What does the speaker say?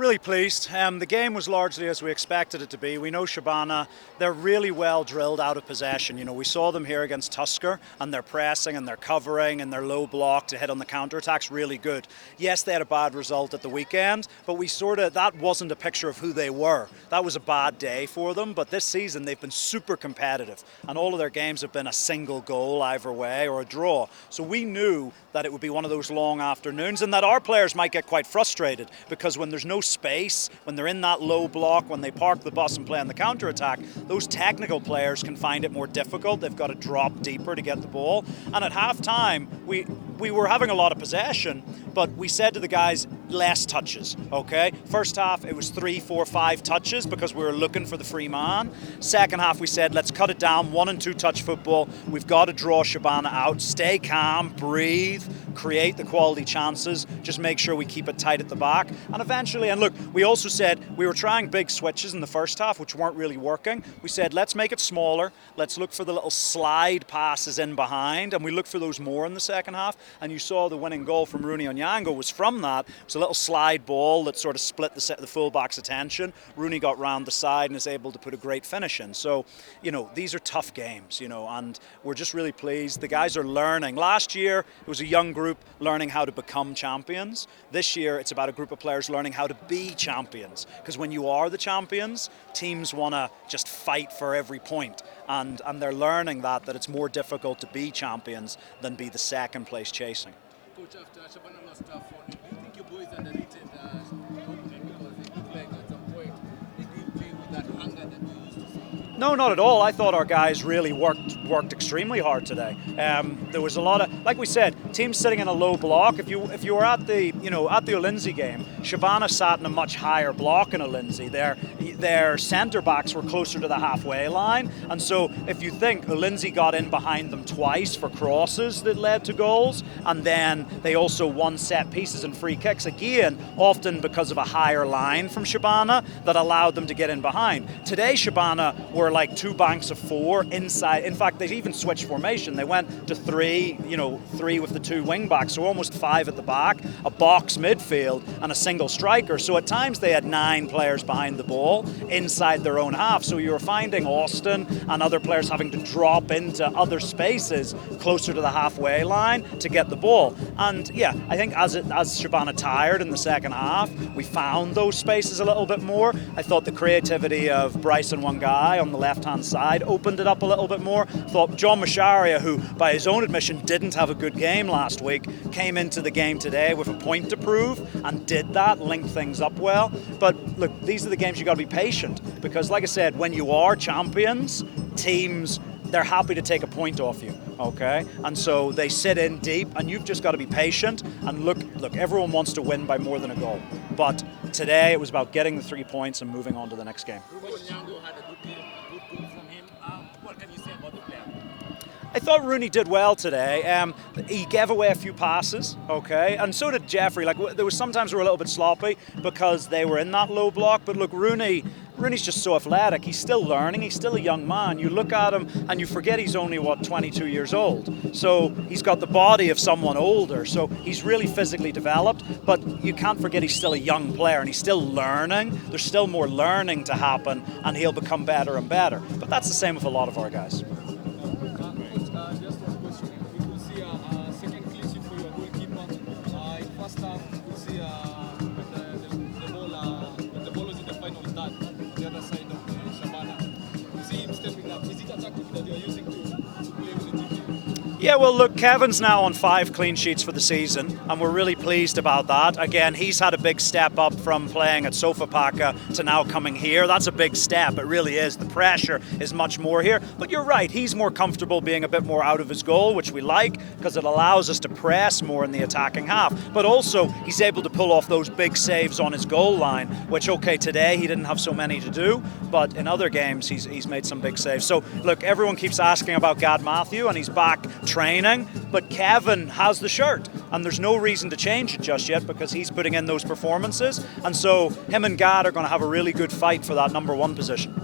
Really pleased. The game was largely as we expected it to be. We know Shabana, they're really well drilled out of possession. You know, we saw them here against Tusker, and they're pressing and they're covering and their low block to hit on the counterattacks really good. Yes, they had a bad result at the weekend, but that wasn't a picture of who they were. That was a bad day for them, but this season they've been super competitive, and all of their games have been a single goal either way or a draw. So we knew that it would be one of those long afternoons and that our players might get quite frustrated because when there's no space, when they're in that low block, when they park the bus and play on the counter-attack, those technical players can find it more difficult. They've got to drop deeper to get the ball. And at half-time, we were having a lot of possession, but we said to the guys, less touches, okay? First half, it was 3, 4, 5 touches because we were looking for the free man. Second half, we said, let's cut it down, 1 and 2 touch football. We've got to draw Shabana out, stay calm, breathe, create the quality chances, just make sure we keep it tight at the back. And eventually, and look, we also said we were trying big switches in the first half, which weren't really working. We said, let's make it smaller. Let's look for the little slide passes in behind, and we looked for those more in the second half. And you saw the winning goal from Rooney Onyango was from that. It was a little slide ball that sort of split the fullback's attention. Rooney got round the side and is able to put a great finish in. So, you know, these are tough games, you know, and we're just really pleased. The guys are learning. Last year, it was a young group learning how to become champions. This year, it's about a group of players learning how to be champions. Because when you are the champions, teams want to just fight for every point. And they're learning that it's more difficult to be champions than be the second place chasing. Coach, after Shabana lost 4-0, do you think your boys underrated opponent because they looked like at some point they didn't play with that hunger that we used to see? No, not at all. I thought our guys really worked extremely hard today. There was a lot of, like we said, teams sitting in a low block. If you were at the Olinzi game, Shabana sat in a much higher block in Olinzi. Their centre backs were closer to the halfway line, and so if you think Olinzi got in behind them twice for crosses that led to goals, and then they also won set pieces and free kicks again, often because of a higher line from Shabana that allowed them to get in behind. Today, Shabana were like 2 banks of 4 inside. In fact, they even switched formation. They went to 3 with the 2 wing backs, so almost 5 at the back, a box midfield, and a single striker. So at times they had 9 players behind the ball inside their own half. So you were finding Austin and other players having to drop into other spaces closer to the halfway line to get the ball. And yeah, I think as Shabana tired in the second half, we found those spaces a little bit more. I thought the creativity of Bryson Wangai on the left-hand side opened it up a little bit more. Thought John Masharia, who by his own admission didn't have a good game last week, came into the game today with a point to prove and did that, linked things up well. But look, these are the games you got to be patient because, like I said, when you are champions, teams, they're happy to take a point off you, okay? And so they sit in deep, and you've just got to be patient. And look, everyone wants to win by more than a goal. But today it was about getting the 3 points and moving on to the next game. Onyango had a good goal from him. What can you say about the player? I thought Rooney did well today. He gave away a few passes, okay, and so did Jeffrey. Like there was sometimes we were a little bit sloppy because they were in that low block. But look, Rooney's just so athletic. He's still learning. He's still a young man. You look at him and you forget he's only 22 years old. So he's got the body of someone older. So he's really physically developed. But you can't forget he's still a young player and he's still learning. There's still more learning to happen, and he'll become better and better. But that's the same with a lot of our guys. Just one question. We will see a second clean sheet for your goalkeeper. In first half, we will see when the ball was in the final third on the other side of Shabana. We see him stepping up. Is it a tactic that you're using to play with the team? Yeah, well, look, Kevin's now on 5 clean sheets for the season, and we're really pleased about that. Again, he's had a big step up from playing at Sofapaka to now coming here. That's a big step. It really is. The pressure is much more here. But you're right, he's more comfortable being a bit more out of his goal, which we like, because it allows us to press more in the attacking half. But also, he's able to pull off those big saves on his goal line, which, okay, today he didn't have so many to do, but in other games he's made some big saves. So, look, everyone keeps asking about Gad Matthew, and he's back training, but Kevin has the shirt, and there's no reason to change it just yet because he's putting in those performances, and so him and Gad are going to have a really good fight for that number 1 position.